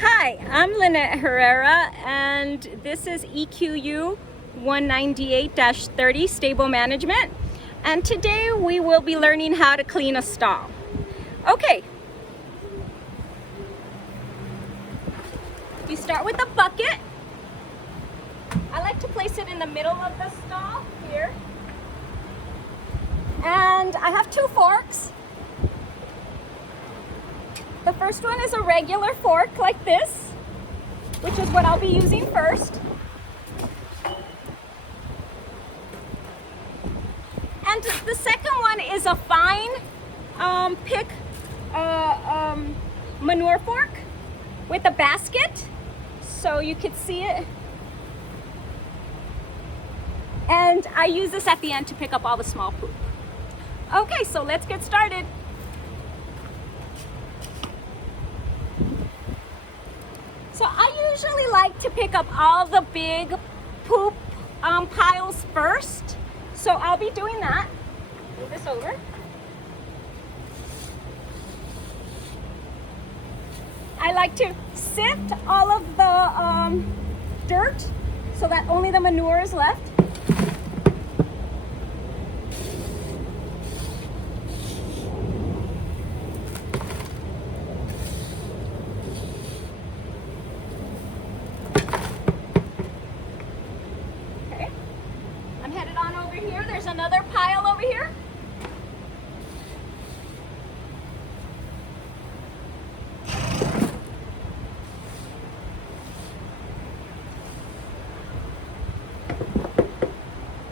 Hi, I'm Lynette Herrera, and this is EQU 198-30 Stable Management. And today we will be learning how to clean a stall. Okay. You start with a bucket. I like to place it in the middle of the stall here. And I have two forks. The first one is a regular fork like this, which is what I'll be using first. And the second one is a fine pick manure fork with a basket, so you could see it. And I use this at the end to pick up all the small poop. Okay, so let's get started. So I usually like to pick up all the big poop piles first. So I'll be doing that. Move this over. I like to sift all of the dirt so that only the manure is left. There's another pile over here.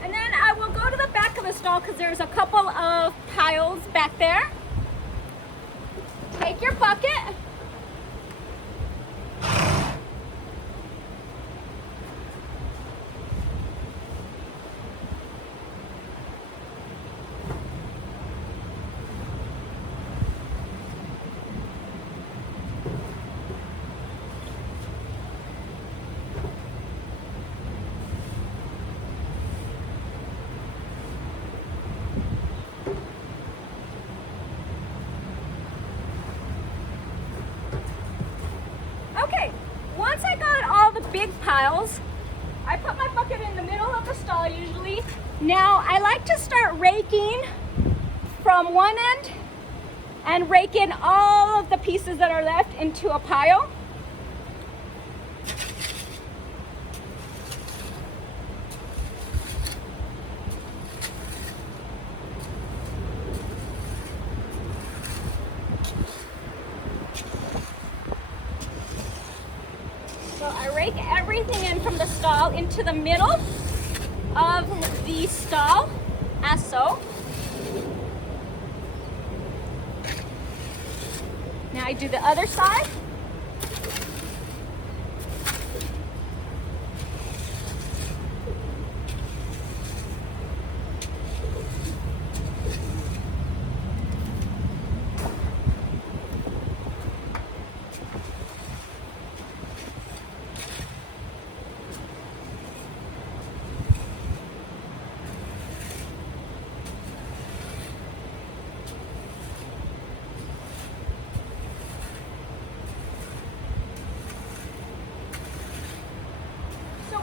And then I will go to the back of the stall because there's a couple of piles back there. Take your bucket. Once I got all the big piles, I put my bucket in the middle of the stall usually. Now I like to start raking from one end and rake in all of the pieces that are left into a pile. So I rake everything in from the stall into the middle of the stall, as so. Now I do the other side.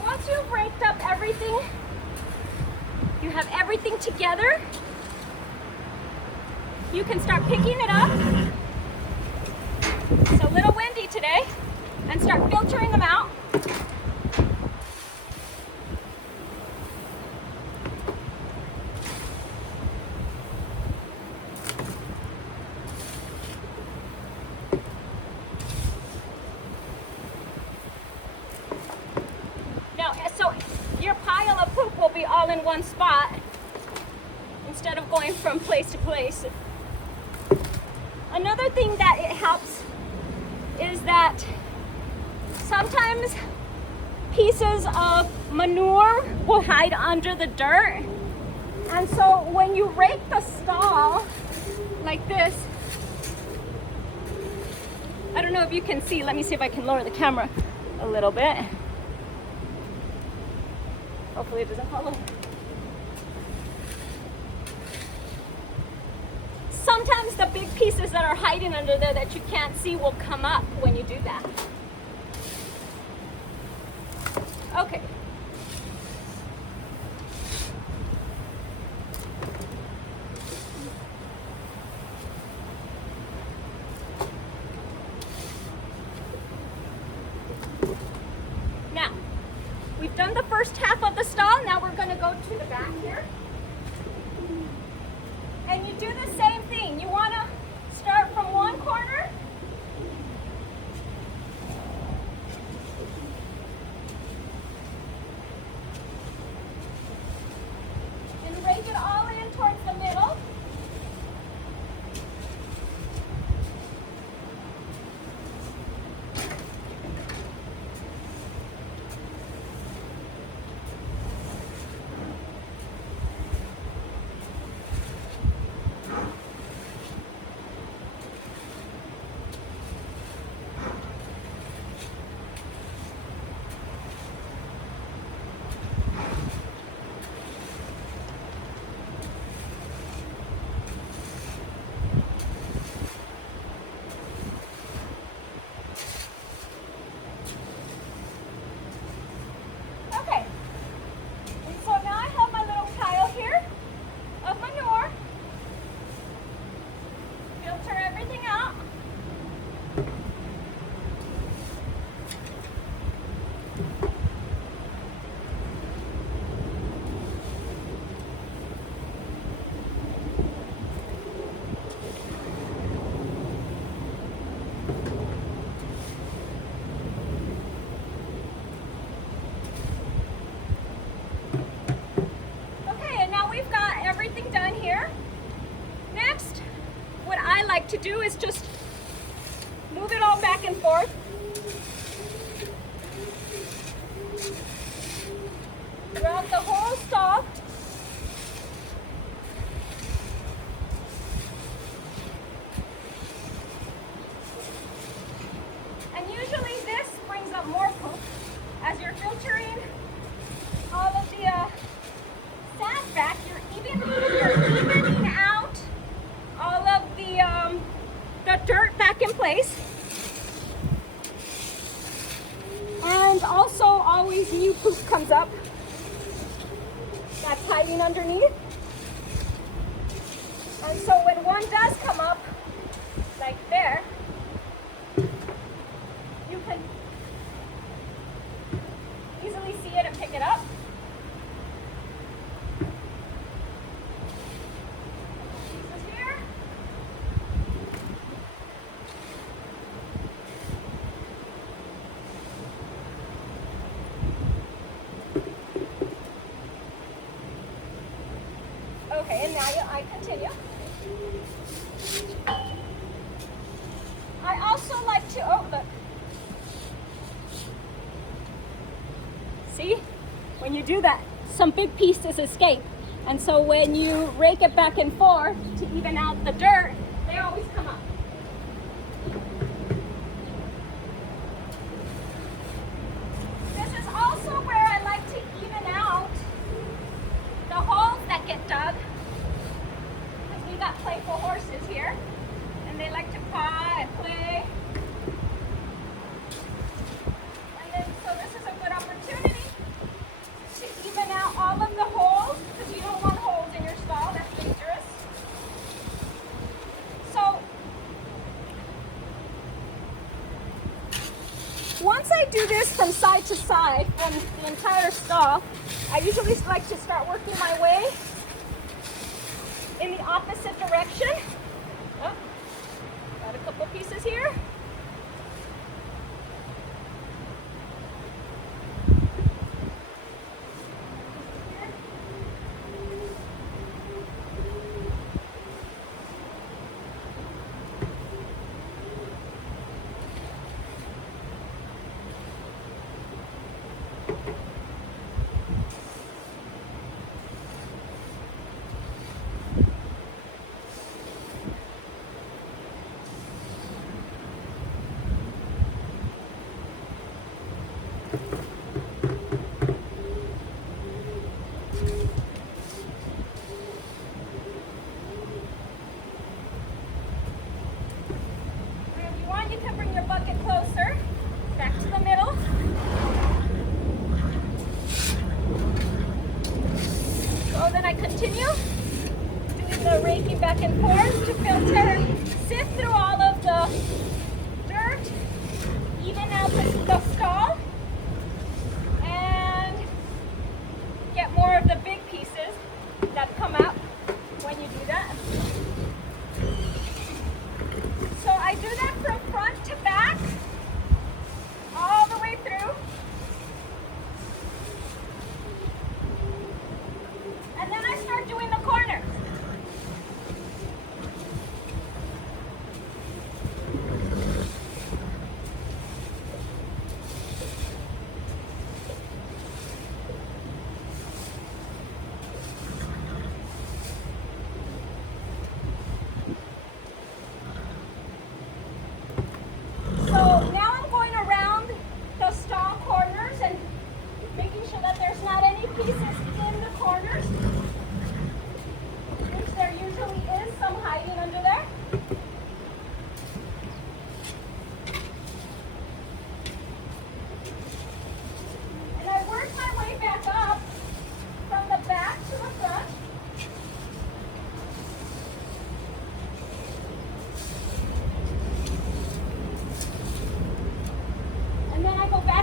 Once you've raked up everything, you have everything together, you can start picking it up. It's a little windy today, and start filtering them out. So your pile of poop will be all in one spot instead of going from place to place. Another thing that it helps is that sometimes pieces of manure will hide under the dirt. And so when you rake the stall like this, I don't know if you can see, let me see if I can lower the camera a little bit. Hopefully it doesn't fall over. Sometimes the big pieces that are hiding under there that you can't see will come up when you do that. done the first half of the stall. Now we're going to go to the back here. And you do the same thing. You want to start from one corner. And rake it all in towards the middle. Okay, and so now I have my little pile here of manure. Filter everything out. Okay, and now we've got everything done here. Next, what I like to do is just move it all back and forth. Throughout the whole stall. And usually this brings up more poop as you're filtering all of the sand back. You're evening out all of the dirt back in place. And also always new poop comes up that's hiding underneath. And so when one does come up, like there, you can easily see it and pick it up. Pieces here. Okay, and now I continue. I also like to, oh look. See, when you do that, some big pieces escape. And so when you rake it back and forth to even out the dirt, they always come up. This is also where I like to even out the holes that get dug. Because we got playful horses here, and they like to paw and play. And then, so this is a good opportunity to even out all of the holes, because you don't want holes in your stall, that's dangerous. So, once I do this from side to side on the entire stall, I usually like to start working my way in the opposite direction. Oh, got a couple pieces here. And if you want, you can bring your bucket closer, back to the middle. So then I continue doing the raking back and forth to filter, sift through all of the dirt, even out the stall, and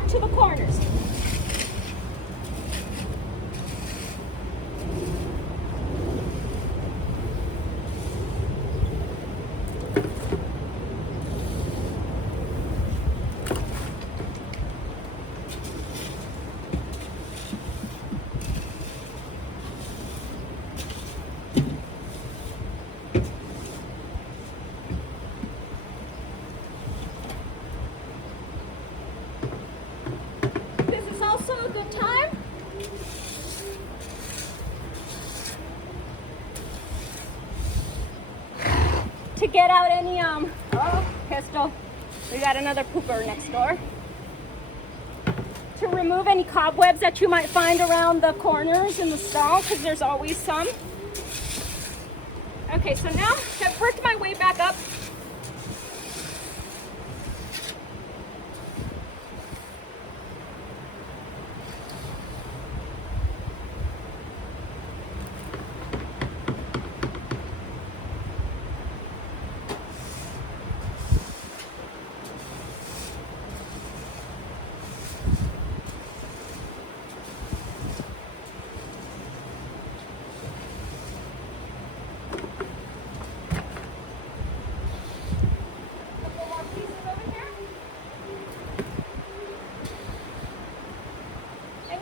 to the corners. A good time to get out any oh, pistol, we got another pooper next door, to remove any cobwebs that you might find around the corners in the stall, because there's always some. Okay, so now I've worked my way back up.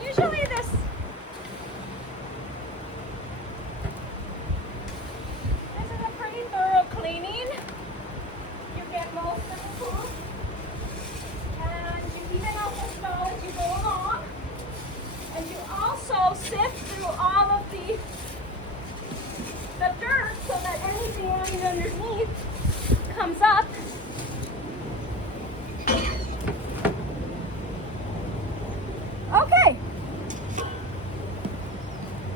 Usually this is a pretty thorough cleaning. You get most of the food, and you even out the stall as you go along, and you also sift through all of the dirt so that anything lying underneath comes up. Okay.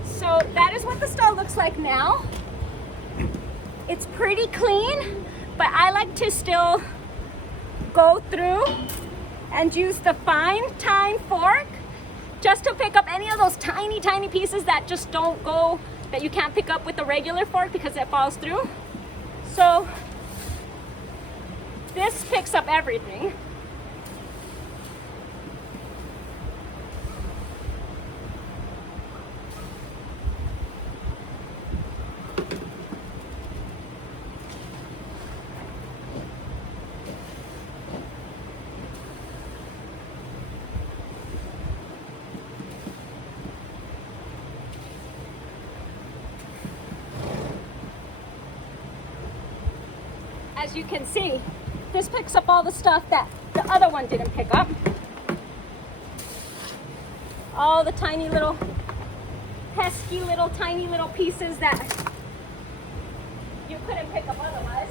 So that is what the stall looks like now. It's pretty clean, but I like to still go through and use the fine tine fork just to pick up any of those tiny pieces that just don't go, that you can't pick up with the regular fork because it falls through. So this picks up everything. As you can see, this picks up all the stuff that the other one didn't pick up. All the tiny little, pesky little, tiny little pieces that you couldn't pick up otherwise.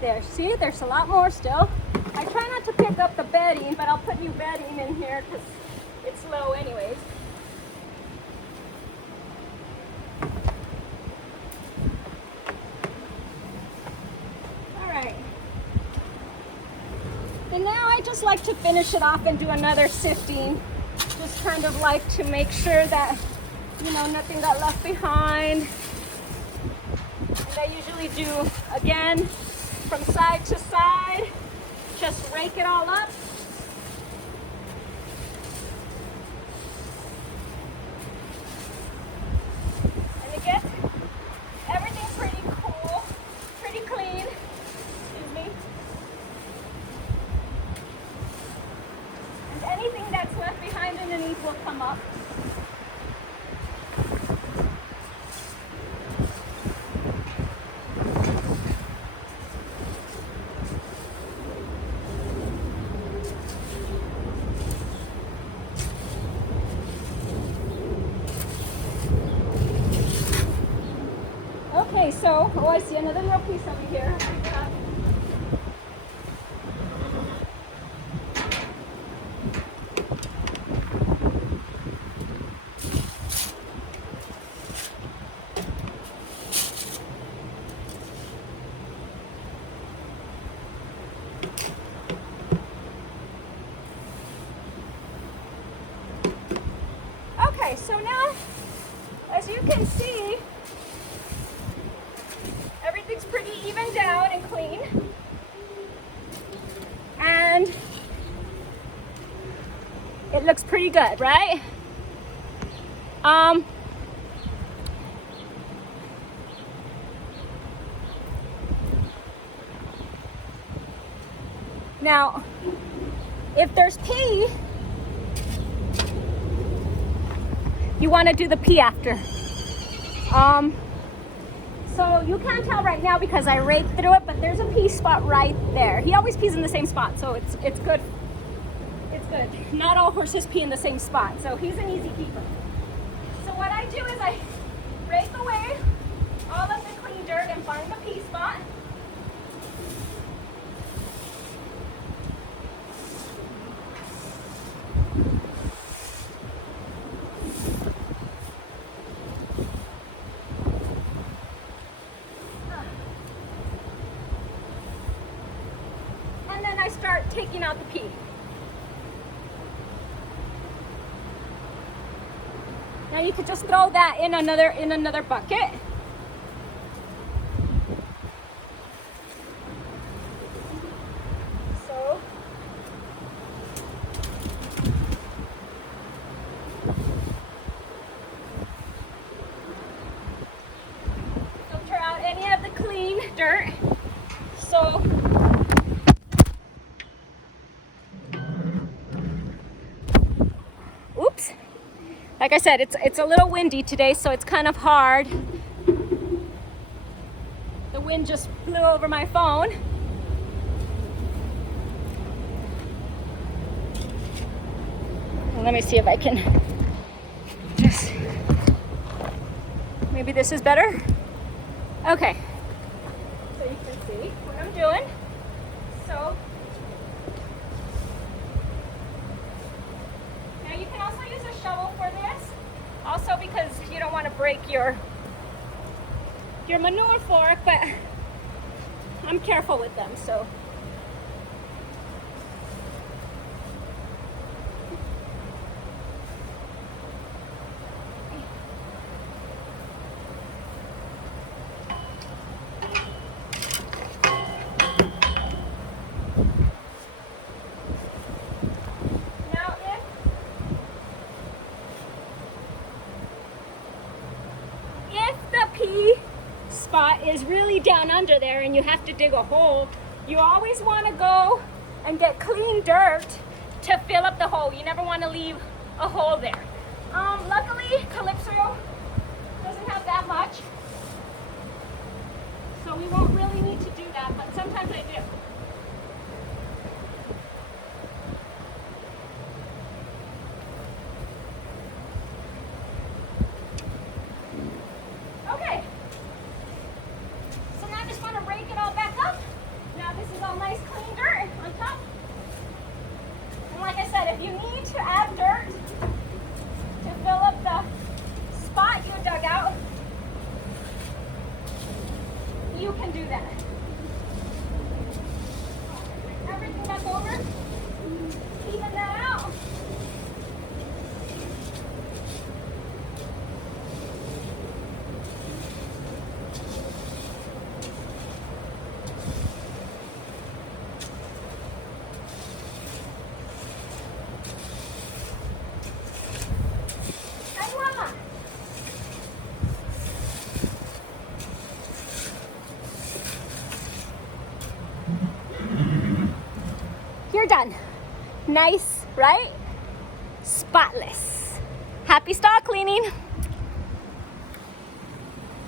There, see, there's a lot more still. I try not to pick up the bedding, but I'll put new bedding in here because it's low anyways. All right. And now I just like to finish it off and do another sifting. Just kind of like to make sure that, you know, nothing got left behind. And I usually do, again, from side to side, just rake it all up. And it gets everything pretty cool, pretty clean, excuse me. And anything that's left behind underneath will come up. Oh, I see another little piece over here. Okay, so now, as you can see, everything's pretty even down and clean. And it looks pretty good, right? Now, if there's pee, you want to do the pee after. So you can't tell right now because I raked through it, but there's a pee spot right there. He always pees in the same spot, so it's good. It's good. Not all horses pee in the same spot, so he's an easy keeper. So what I do is I rake away all of the clean dirt and find the pee spot. And then I start taking out the pee. Now you could just throw that in another bucket. So filter out any of the clean dirt. So oops. Like I said, it's a little windy today, so it's kind of hard. The wind just blew over my phone. Let me see if I can just, maybe this is better. Okay, so you can see what I'm doing. So now you can also use a shovel for this, also because you don't want to break your manure fork, but I'm careful with them, so. Spot is really down under there and you have to dig a hole, you always want to go and get clean dirt to fill up the hole. You never want to leave a hole there. Luckily, Calypso doesn't have that much, so we won't really need to do that, but sometimes I do. If you need to add dirt to fill up the spot you dug out, you can do that. Everything back over, even that out. You're done. Nice, right? Spotless. Happy stall cleaning.